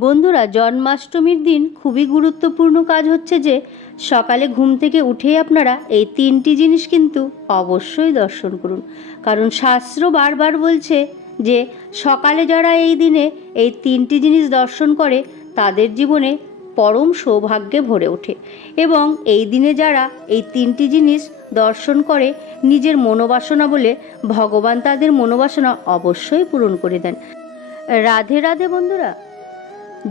বন্ধুরা, জন্মাষ্টমীর দিন খুবই গুরুত্বপূর্ণ কাজ হচ্ছে যে, সকালে ঘুম থেকে উঠেই আপনারা এই তিনটি জিনিস কিন্তু অবশ্যই দর্শন করুন। কারণ শাস্ত্র বারবার বলছে যে, সকালে যারা এই দিনে এই তিনটি জিনিস দর্শন করে, তাদের জীবনে পরম সৌভাগ্যে ভরে ওঠে। এবং এই দিনে যারা এই তিনটি জিনিস দর্শন করে, নিজের মনোবাসনা বলে ভগবান তাদের মনোবাসনা অবশ্যই পূরণ করে দেন। রাধে রাধে বন্ধুরা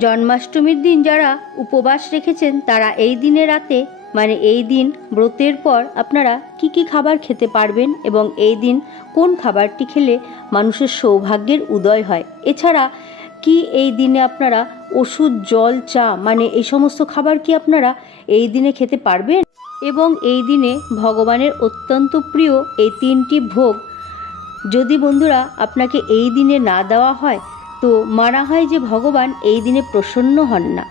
জন্মাষ্টমীর দিন যারা উপবাস রেখেছেন, তারা এই দিনে রাতে মানে এই দিন ব্রতের পর আপনারা কি কি খাবার খেতে পারবেন এবং এই দিন কোন খাবারটি খেলে মানুষের সৌভাগ্যের উদয় হয়? এছাড়া কি এই দিনে আপনারা ওষুধ, জল, চা মানে এই সমস্ত খাবার কি আপনারা এই দিনে খেতে পারবেন? এবং এই দিনে ভগবানের অত্যন্ত প্রিয় এই তিনটি ভোগ, যদি বন্ধুরা আপনাকে এই দিনে না দেওয়া হয় তো মানা হয় যে ভগবান এই দিনে প্রসন্ন হন না।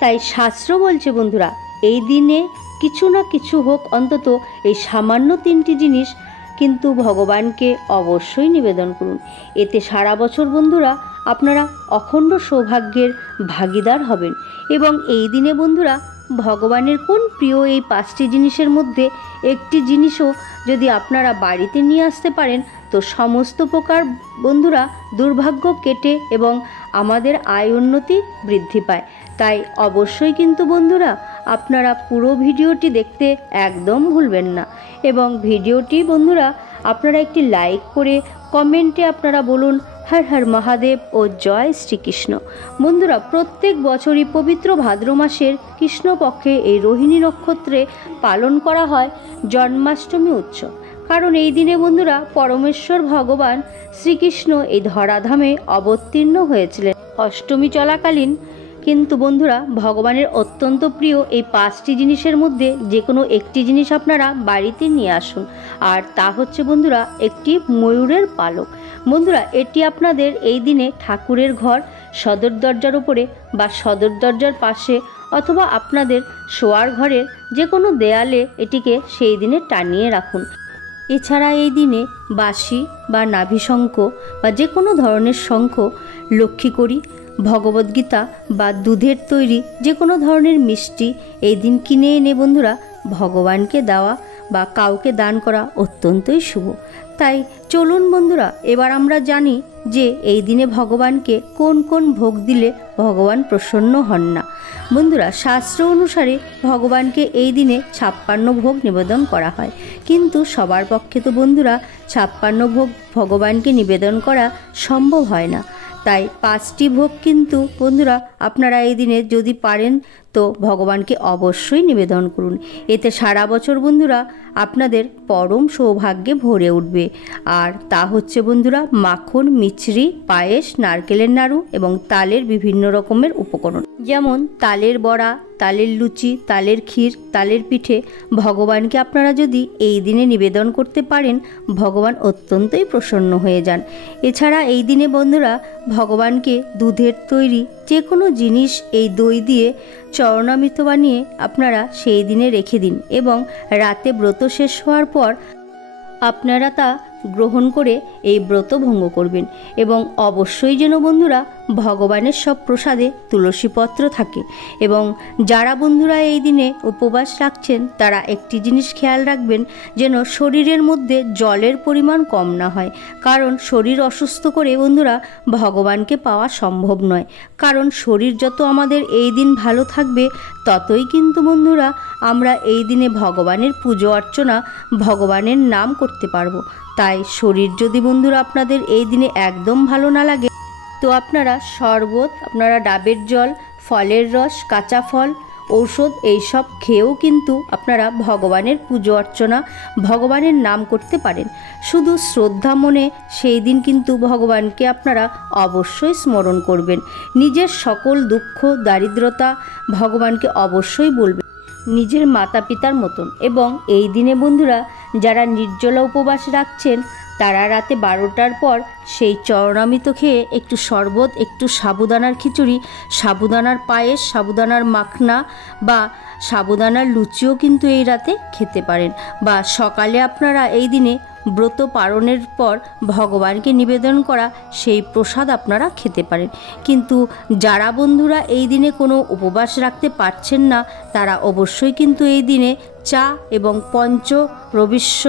তাই শাস্ত্র বলছে, বন্ধুরা, এই দিনে কিছু না কিছু হোক অন্তত এই সামান্য তিনটি জিনিস কিন্তু ভগবানকে অবশ্যই নিবেদন করুন। এতে সারা বছর, বন্ধুরা, আপনারা অখণ্ড সৌভাগ্যের ভাগিদার হবেন। এবং এই দিনে, বন্ধুরা ভগবানের কোন প্রিয় এই পাঁচটি জিনিসের মধ্যে একটি জিনিসও যদি আপনারা বাড়িতে নিয়ে আসতে পারেন, তো সমস্ত প্রকার বন্ধুরা দুর্ভাগ্য কেটে এবং আমাদের আয় উন্নতি বৃদ্ধি পায়। তাই অবশ্যই কিন্তু বন্ধুরা, আপনারা পুরো ভিডিওটি দেখতে একদম ভুলবেন না। এবং ভিডিওটি বন্ধুরা, আপনারা একটি লাইক করে কমেন্টে আপনারা বলুন হর হর মহাদেব ও জয় শ্রীকৃষ্ণ। বন্ধুরা, প্রত্যেক বছরই পবিত্র ভাদ্র মাসের কৃষ্ণপক্ষে এই রোহিণী নক্ষত্রে পালন করা হয় জন্মাষ্টমী উৎসব। কারণ এই দিনে বন্ধুরা, পরমেশ্বর ভগবান শ্রীকৃষ্ণ এই ধরাধামে অবতীর্ণ হয়েছিলেন। অষ্টমী চলাকালীন কিন্তু বন্ধুরা, ভগবানের অত্যন্ত প্রিয় এই পাঁচটি জিনিসের মধ্যে যে কোনো একটি জিনিস আপনারা বাড়িতে নিয়ে আসুন। আর তা হচ্ছে বন্ধুরা, একটি ময়ূরের পালক। বন্ধুরা, এটি আপনাদের এই দিনে ঠাকুরের ঘর, সদর দরজার উপরে বা সদর দরজার পাশে অথবা আপনাদের শোয়ার ঘরের যে কোনো দেয়ালে এটিকে সেই দিনে টানিয়ে রাখুন। এছাড়া এই দিনে বাঁশি বা নাভিশঙ্খ বা যে কোনো ধরনের শঙ্খ লক্ষ্মী করি ভগবদ্গীতা বা দুধের তৈরি যে কোনো ধরনের মিষ্টি এই দিন কিনে এনে বন্ধুরা ভগবানকে দেওয়া বা কাউকে দান করা অত্যন্তই শুভ। তাই চলুন বন্ধুরা, এবার আমরা জানি যে এই দিনে ভগবানকে কোন কোন ভোগ দিলে ভগবান প্রসন্ন হন না। বন্ধুরা, শাস্ত্র অনুসারে ভগবানকে এই দিনে ছাপ্পান্ন ভোগ নিবেদন করা হয়। কিন্তু সবার পক্ষে তো বন্ধুরা, ছাপ্পান্ন ভোগ ভগবানকে নিবেদন করা সম্ভব হয় না। তাই পাঁচটি ভোগ কিন্তু বন্ধুরা আপনারা এই দিনে যদি পারেন, তো ভগবানকে অবশ্যই নিবেদন করুন। এতে সারা বছর বন্ধুরা আপনাদের পরম সৌভাগ্যে ভরে উঠবে। আর তা হচ্ছে বন্ধুরা মাখন, মিছরি, পায়েস, নারকেলের নাড়ু এবং তালের বিভিন্ন রকমের উপকরণ। যেমন তালের বড়া, তালের লুচি, তালের ক্ষীর, তালের পিঠে ভগবানকে আপনারা যদি এই দিনে নিবেদন করতে পারেন, ভগবান অত্যন্তই প্রসন্ন হয়ে যান। এছাড়া এই দিনে বন্ধুরা ভগবানকে দুধের তৈরি যে কোনো জিনিস এই দই দিয়ে চরণামৃত বানিয়ে আপনারা সেই দিনে রেখে দিন এবং রাতে ব্রত শেষ হওয়ার পর আপনারা তা গ্রহণ করে এই ব্রত ভঙ্গ করবেন এবং অবশ্যই যেন বন্ধুরা ভগবানের সব প্রসাদে তুলসীপত্র থাকে এবং যারা বন্ধুরা এই দিনে উপবাস রাখছেন, তারা একটি জিনিস খেয়াল রাখবেন যেন শরীরের মধ্যে জলের পরিমাণ কম না হয়। কারণ শরীর অসুস্থ করে বন্ধুরা ভগবানকে পাওয়া সম্ভব নয়। কারণ শরীর যত আমাদের এই দিন ভালো থাকবে, ততই কিন্তু বন্ধুরা আমরা এই দিনে ভগবানের পুজো অর্চনা ভগবানের নাম করতে পারব। তাই শরীর যদি বন্ধুরা আপনাদের এই দিনে একদম ভালো না লাগে তো আপনারা শরবত, আপনারা ডাবের জল, ফলের রস, কাঁচা ফল, ঔষধ এইসব খেয়েও কিন্তু আপনারা ভগবানের পুজো অর্চনা, ভগবানের নাম করতে পারেন। শুধু শ্রদ্ধা মনে সেই দিন কিন্তু ভগবানকে আপনারা অবশ্যই স্মরণ করবেন। নিজের সকল দুঃখ, দারিদ্রতা ভগবানকে অবশ্যই বলবেন। নিজের মাতা পিতার মতন। এবং এই দিনে বন্ধুরা, যারা নির্জলা উপবাস রাখছেন তারা রাতে বারোটার পর সেই চরণামিত খেয়ে একটু শরবত, একটু সাবুদানার খিচুড়ি, সাবুদানার পায়েস, সাবুদানার মাখনা বা সাবুদানার লুচিও কিন্তু এই রাতে খেতে পারেন। বা সকালে আপনারা এই দিনে ব্রত পালনের পর ভগবানকে নিবেদন করা সেই প্রসাদ আপনারা খেতে পারেন। কিন্তু যারা বন্ধুরা এই দিনে কোনো উপবাস রাখতে পারছেন না, তারা অবশ্যই কিন্তু এই দিনে চা এবং পঞ্চ রবিস্ব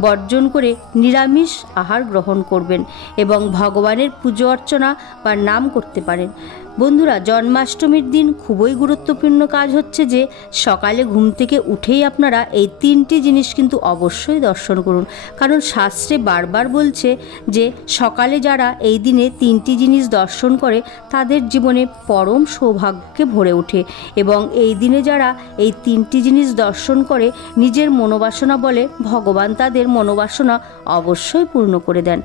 বর্জন করে নিরামিষ আহার গ্রহণ করবেন এবং ভগবানের পুজো অর্চনা বা নাম করতে পারেন। বন্ধুরা, জন্মাষ্টমীর দিন খুবই গুরুত্বপূর্ণ কাজ হচ্ছে যে, সকালে ঘুম থেকে উঠেই আপনারা এই তিনটি জিনিস কিন্তু অবশ্যই দর্শন করুন। কারণ শাস্ত্রে বারবার বলছে যে, সকালে যারা এই দিনে তিনটি জিনিস দর্শন করে, তাদের জীবনে পরম সৌভাগ্যে ভরে ওঠে। এবং এই দিনে যারা এই তিনটি জিনিস দর্শন করে, নিজের মনোবাসনা বলে ভগবান তাদের মনোবাসনা অবশ্যই পূর্ণ করে দেন।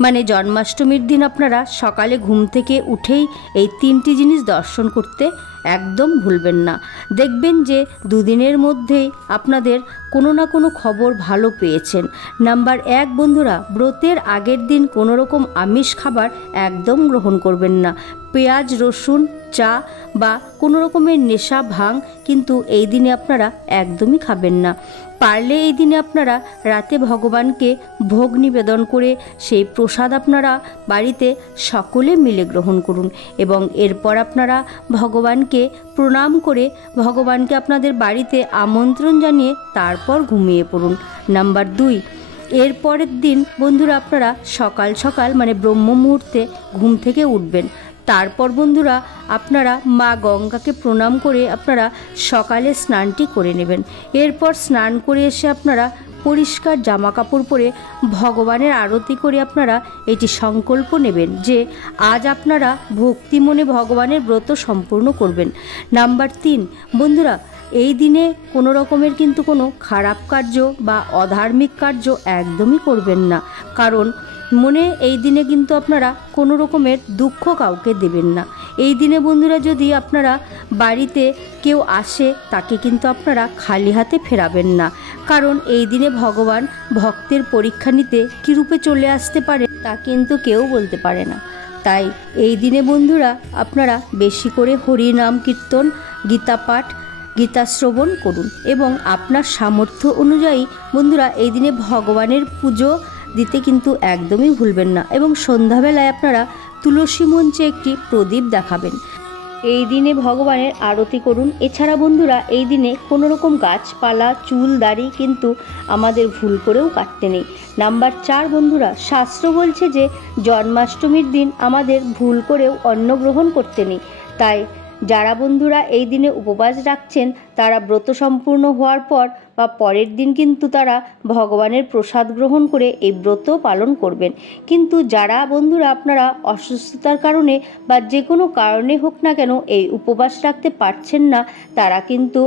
মানে জন্মাষ্টমীর দিন আপনারা সকালে ঘুম থেকে উঠেই এই তিনটি জিনিস দর্শন করতে একদম ভুলবেন না। দেখবেন যে দুদিনের মধ্যেই আপনাদের কোনো না কোনো খবর ভালো পেয়েছেন। নাম্বার এক, বন্ধুরা, ব্রতের আগের দিন কোনো রকম আমিষ খাবার একদম গ্রহণ করবেন না। পেঁয়াজ, রসুন, চা বা কোনো রকমের নেশা ভাং কিন্তু এই দিনে আপনারা একদমই খাবেন না। পারলে এই দিনে আপনারা রাতে ভগবানকে ভোগ নিবেদন করে সেই প্রসাদ আপনারা বাড়িতে সকলে মিলে গ্রহণ করুন এবং এরপর আপনারা ভগবানকে প্রণাম করে ভগবানকে আপনাদের বাড়িতে আমন্ত্রণ জানিয়ে তারপর ঘুমিয়ে পড়ুন। নাম্বার দুই, এর পরের দিন বন্ধুরা আপনারা সকাল সকাল মানে ব্রহ্ম মুহূর্তে ঘুম থেকে উঠবেন। তারপর বন্ধুরা আপনারা মা গঙ্গাকে প্রণাম করে আপনারা সকালে স্নানটি করে নেবেন। এরপর স্নান করে এসে আপনারা পরিষ্কার জামা কাপড় পরে ভগবানের আরতি করে আপনারা এটি সংকল্প নেবেন যে আজ আপনারা ভক্তি মনে ভগবানের ব্রত সম্পূর্ণ করবেন। নাম্বার তিন, বন্ধুরা, এই দিনে কোনো রকমের কিন্তু কোনো খারাপ কার্য বা অধার্মিক কার্য একদমই করবেন না। কারণ মনে এই দিনে কিন্তু আপনারা কোনো রকমের দুঃখ কাউকে দেবেন না। এই দিনে বন্ধুরা যদি আপনারা বাড়িতে কেউ আসে, তাকে কিন্তু আপনারা খালি হাতে ফেরাবেন না। কারণ এই দিনে ভগবান ভক্তের পরীক্ষা নিতে কী রূপে চলে আসতে পারে, তা কিন্তু কেউ বলতে পারে না। তাই এই দিনে বন্ধুরা আপনারা বেশি করে হরি নাম কীর্তন, গীতা পাঠ, গীতা শ্রবণ করুন এবং আপনার সামর্থ্য অনুযায়ী বন্ধুরা এই দিনে ভগবানের পুজো দিতে কিন্তু একদমই ভুলবেন না এবং সন্ধ্যাবেলায় আপনারা তুলসী মঞ্চে একটি প্রদীপ দেখাবেন। এই দিনে ভগবানের আরতি করুন। এছাড়া বন্ধুরা, এই দিনে কোনো রকম গাছপালা, চুল, দাড়ি কিন্তু আমাদের ভুল করেও কাটতে নেই। নাম্বার চার বন্ধুরা, শাস্ত্র বলছে যে, জন্মাষ্টমীর দিন আমাদের ভুল করেও অন্ন গ্রহণ করতে নেই। তাই যারা বন্ধুরা এই দিনে উপবাস রাখছেন, তারা ব্রত সম্পূর্ণ হওয়ার পর বা পরের দিন কিন্তু তারা ভগবানের প্রসাদ গ্রহণ করে এই ব্রত পালন করবেন। কিন্তু যারা বন্ধুরা আপনারা অসুস্থতার কারণে বা যে কোনো কারণে হোক না কেন এই উপবাস রাখতে পারছেন না, তারা কিন্তু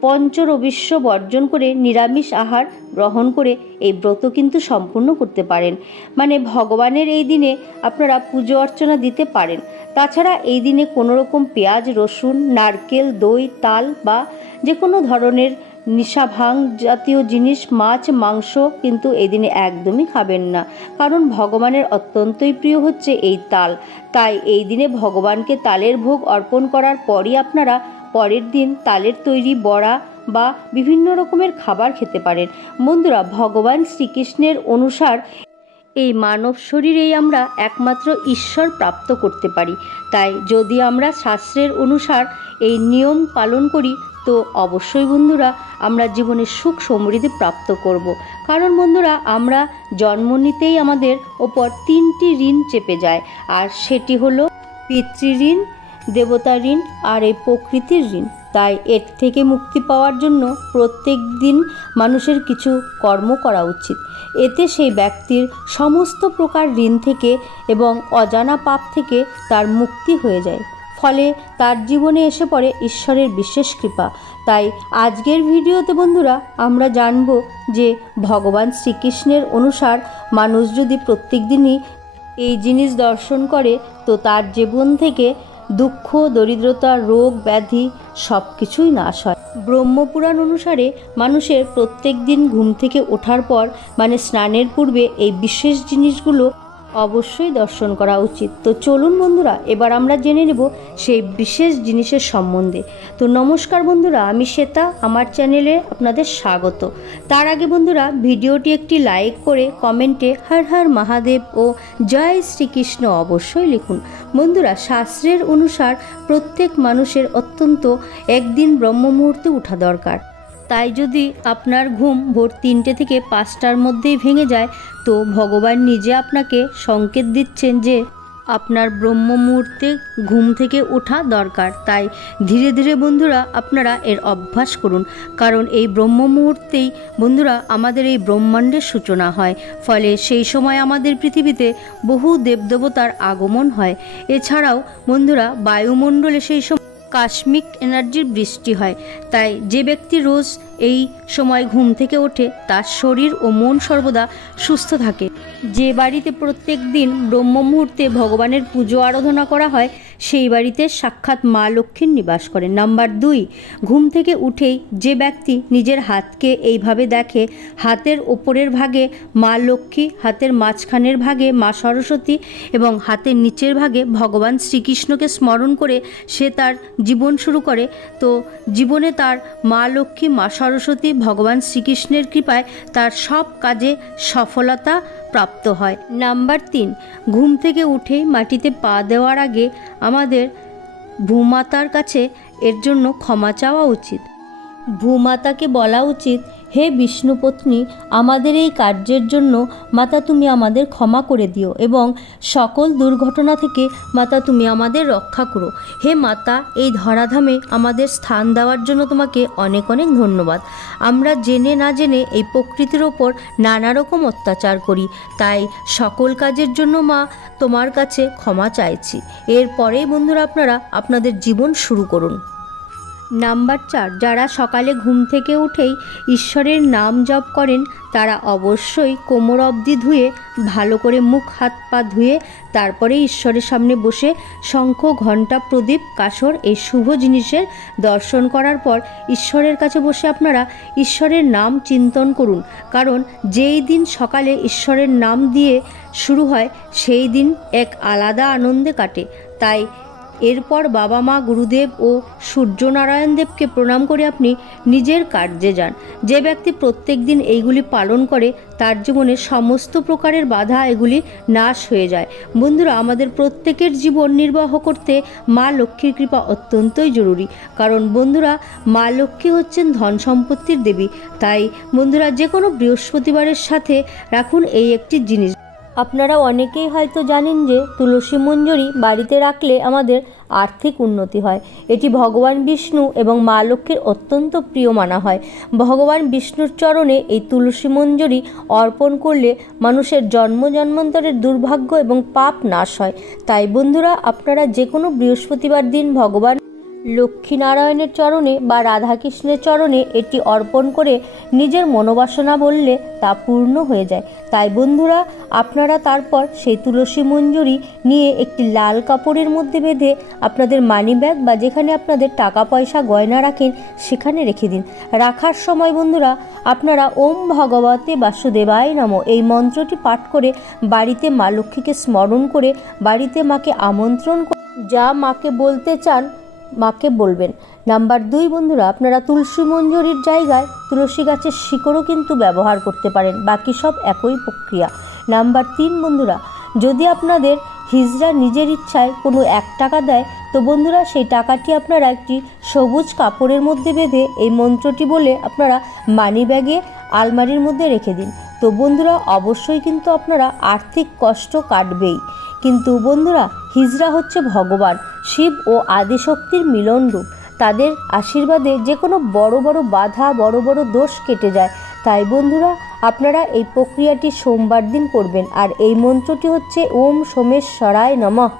পঞ্চরবিশ্ব বর্জন করে নিরামিষ আহার গ্রহণ করে এই ব্রত কিন্তু সম্পূর্ণ করতে পারেন। মানে ভগবানের এই দিনে আপনারা পুজো অর্চনা দিতে পারেন। তাছাড়া এই দিনে কোনো রকম পেঁয়াজ, রসুন, নারকেল, দই, তাল বা যে কোনো ধরনের নিশা ভাং জাতীয় জিনিস, মাছ, মাংস কিন্তু এই দিনে একদমই খাবেন না। কারণ ভগবানের অত্যন্তই প্রিয় হচ্ছে এই তাল। তাই এই দিনে ভগবানকে তালের ভোগ অর্পণ করার পরই আপনারা পরের দিন তালের তৈরি বড়া বা বিভিন্ন রকমের খাবার খেতে পারেন বন্ধুরা, ভগবান শ্রীকৃষ্ণের অনুসার এই মানব শরীরেই আমরা একমাত্র ঈশ্বর প্রাপ্ত করতে পারি তাই যদি আমরা শাস্ত্রের অনুসার এই নিয়ম পালন করি, তো অবশ্যই বন্ধুরা, আমরা জীবনে সুখ সমৃদ্ধি প্রাপ্ত করব। কারণ বন্ধুরা, আমরা জন্ম নিতেই আমাদের ওপর তিনটি ঋণ চেপে যায়, আর সেটি হলো পিতৃঋণ দেবতা ঋণ আর এই প্রকৃতির ঋণ। তাই এর থেকে মুক্তি পাওয়ার জন্য প্রত্যেক দিন মানুষের কিছু কর্ম করা উচিত। এতে সেই ব্যক্তির সমস্ত প্রকার ঋণ থেকে এবং অজানা পাপ থেকে তার মুক্তি হয়ে যায়। ফলে তার জীবনে এসে পড়ে ঈশ্বরের বিশেষ কৃপা। তাই আজকের ভিডিওতে বন্ধুরা আমরা জানব যে ভগবান শ্রীকৃষ্ণের অনুসার মানুষ যদি প্রত্যেক দিনই এই জিনিস দর্শন করে, তো তার জীবন থেকে দুঃখ, দরিদ্রতা, রোগ, ব্যাধি সব কিছুই নাশ হয়। ব্রহ্মপুরাণ অনুসারে মানুষের প্রত্যেক দিন ঘুম থেকে ওঠার পর মানে স্নানের পূর্বে, এই বিশেষ জিনিসগুলো অবশ্যই দর্শন করা উচিত। তো চলুন বন্ধুরা, এবার আমরা জেনে নেব সেই বিশেষ জিনিসের সম্বন্ধে। তো নমস্কার বন্ধুরা, আমি শ্বেতা, আমার চ্যানেলে আপনাদের স্বাগত। তার আগে বন্ধুরা, ভিডিওটি একটি লাইক করে কমেন্টে হর হর মহাদেব ও জয় শ্রীকৃষ্ণ অবশ্যই লিখুন। বন্ধুরা, শাস্ত্রের অনুসার প্রত্যেক মানুষের অত্যন্ত একদিন ব্রহ্ম মুহূর্তে উঠা দরকার। তাই যদি আপনার ঘুম ভোর তিনটে থেকে পাঁচটার মধ্যেই ভেঙে যায়, তো ভগবান নিজে আপনাকে সংকেত দিচ্ছেন যে আপনার ব্রহ্ম মুহূর্তে ঘুম থেকে ওঠা দরকার। তাই ধীরে ধীরে বন্ধুরা, আপনারা এর অভ্যাস করুন। কারণ এই ব্রহ্ম মুহূর্তেই বন্ধুরা, আমাদের এই ব্রহ্মাণ্ডের সূচনা হয়। ফলে সেই সময় আমাদের পৃথিবীতে বহু দেবদেবতার আগমন হয়। এছাড়াও বন্ধুরা, বায়ুমণ্ডলে সেই সময় কাশ্মিক এনার্জির বৃষ্টি হয়। তাই যে ব্যক্তি রোজ এই সময় ঘুম থেকে ওঠে, তার শরীর ও মন সর্বদা সুস্থ থাকে। যে বাড়িতে প্রত্যেক দিন ব্রহ্ম মুহূর্তে ভগবানের পুজো আরাধনা করা হয় সেই বাড়িতে সাক্ষাৎ মা লক্ষ্মীর নিবাস করে নাম্বার দুই, ঘুম থেকে উঠেই যে ব্যক্তি নিজের হাতকে এইভাবে দেখে, হাতের ওপরের ভাগে মা লক্ষ্মী, হাতের মাঝখানের ভাগে মা সরস্বতী এবং হাতের নিচের ভাগে ভগবান শ্রীকৃষ্ণকে স্মরণ করে সে তার জীবন শুরু করে, তো জীবনে তার মা লক্ষ্মী, মা সরস্বতী, ভগবান শ্রীকৃষ্ণের কৃপায় তার সব কাজে সফলতা প্রাপ্ত হয়। নাম্বার তিন, ঘুম থেকে উঠেই মাটিতে পা দেওয়ার আগে আমাদের ভূমাতার কাছে এর জন্য ক্ষমা চাওয়া উচিত। ভূমাতাকে বলা উচিত হে বিষ্ণুপত্নী, আমাদের এই কার্যের জন্য মাতা তুমি আমাদের ক্ষমা করে দিও এবং সকল দুর্ঘটনা থেকে মাতা তুমি আমাদের রক্ষা করো। হে মাতা, এই ধরাধামে আমাদের স্থান দেওয়ার জন্য তোমাকে অনেক অনেক ধন্যবাদ। আমরা জেনে না জেনে এই প্রকৃতির ওপর নানা রকম অত্যাচার করি। তাই সকল কাজের জন্য মা তোমার কাছে ক্ষমা চাইছি। এরপরেই বন্ধুরা আপনারা আপনাদের জীবন শুরু করুন। নাম্বার চার, যারা সকালে ঘুম থেকে উঠেই ঈশ্বরের নাম জপ করেন, তারা অবশ্যই কোমর অবধি ধুয়ে, ভালো করে মুখ, হাত, পা ধুয়ে, তারপরে ঈশ্বরের সামনে বসে শঙ্খ, ঘণ্টা, প্রদীপ, কাসর এই শুভ জিনিসের দর্শন করার পর ঈশ্বরের কাছে বসে আপনারা ঈশ্বরের নাম চিন্তন করুন। কারণ যেই দিন সকালে ঈশ্বরের নাম দিয়ে শুরু হয়, সেই দিন এক আলাদা আনন্দে কাটে। তাই এরপর বাবা মা গুরুদেব ও সূর্যনারায়ণ দেবকে প্রণাম করে আপনি নিজের কার্যে যান। যে ব্যক্তি প্রত্যেক দিন এইগুলি পালন করে, তার জীবনে সমস্ত প্রকারের বাধা এগুলি নাশ হয়ে যায়। বন্ধুরা, আমাদের প্রত্যেকের জীবন নির্বাহ করতে মা লক্ষ্মীর কৃপা অত্যন্তই জরুরি। কারণ বন্ধুরা, মা লক্ষ্মী হচ্ছেন ধন সম্পত্তির দেবী। তাই বন্ধুরা যে কোনো বৃহস্পতিবারের সাথে রাখুন এই একটি জিনিস। আপনারা অনেকেই হয়তো জানেন যে তুলসী মঞ্জুরি বাড়িতে রাখলে আমাদের আর্থিক উন্নতি হয়। এটি ভগবান বিষ্ণু এবং মা লক্ষ্মীর অত্যন্ত প্রিয় মানা হয়। ভগবান বিষ্ণুর চরণে এই তুলসী মঞ্জুরি অর্পণ করলে মানুষের জন্ম জন্মান্তরের দুর্ভাগ্য এবং পাপ নাশ হয়। তাই বন্ধুরা, আপনারা যে কোনো বৃহস্পতিবার দিন ভগবান লক্ষ্মীনারায়ণের চরণে বা রাধাকৃষ্ণের চরণে এটি অর্পণ করে নিজের মনোবাসনা বললে তা পূর্ণ হয়ে যায়। তাই বন্ধুরা, আপনারা তারপর সেই তুলসী মঞ্জুরি নিয়ে একটি লাল কাপড়ের মধ্যে বেঁধে আপনাদের মানি ব্যাগ বা যেখানে আপনাদের টাকা পয়সা গয়না রাখেন, সেখানে রেখে দিন। রাখার সময় বন্ধুরা, আপনারা ওম ভগবতে বাসুদেবায় নম এই মন্ত্রটি পাঠ করে বাড়িতে মা লক্ষ্মীকে স্মরণ করে বাড়িতে মাকে আমন্ত্রণ যা মাকে বলতে চান মাকে বলবেন। নাম্বার দুই, বন্ধুরা, আপনারা তুলসী মঞ্জুরির জায়গায় তুলসী গাছের শিকড়ও কিন্তু ব্যবহার করতে পারেন। বাকি সব একই প্রক্রিয়া। নাম্বার তিন, বন্ধুরা, যদি আপনাদের হিজড়া নিজের ইচ্ছায় কোনো এক টাকা দেয়, তো বন্ধুরা, সেই টাকাটি আপনারা একটি সবুজ কাপড়ের মধ্যে বেঁধে এই মন্ত্রটি বলে আপনারা মানি ব্যাগে আলমারির মধ্যে রেখে দিন। তো বন্ধুরা, অবশ্যই কিন্তু আপনারা আর্থিক কষ্ট কাটবেই। কিন্তু বন্ধুরা, হিজড়া হচ্ছে ভগবান। শিব ও আদিশক্তির মিলন রূপ তাদের আশীর্বাদে যে কোনো বড় বড় বাধা, বড় বড় দোষ কেটে যায়। তাই বন্ধুরা, আপনারা এই প্রক্রিয়াটি সোমবার দিন করবেন। আর এই মন্ত্রটি হচ্ছে ওম সোমেশ্বরায় নমঃ।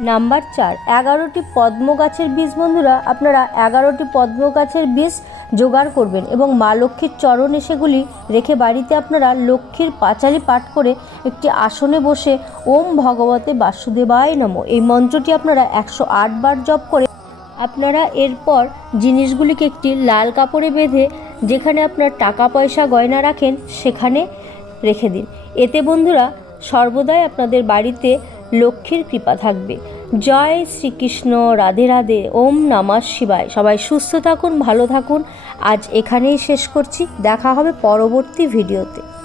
নাম্বার চার, এগারোটি পদ্ম গাছের বীজ। বন্ধুরা, আপনারা এগারোটি পদ্ম গাছের বীজ জোগাড় করবেন এবং মা লক্ষ্মীর চরণে সেগুলি রেখে বাড়িতে আপনারা লক্ষ্মীর পাঁচালি পাঠ করে একটি আসনে বসে ওম ভগবতে বাসুদেবায় নম। এই মন্ত্রটি আপনারা একশো আট বার জপ করে আপনারা এরপর জিনিসগুলিকে একটি লাল কাপড়ে বেঁধে যেখানে আপনার টাকা পয়সা গয়না রাখেন সেখানে রেখে দিন। এতে বন্ধুরা, সর্বদাই আপনাদের বাড়িতে লক্ষ্মীর কৃপা থাকবে। জয় শ্রীকৃষ্ণ, রাধে রাধে, ওম নামাজ শিবায়। সবাই সুস্থ থাকুন, ভালো থাকুন। আজ এখানেই শেষ করছি। দেখা হবে পরবর্তী ভিডিওতে।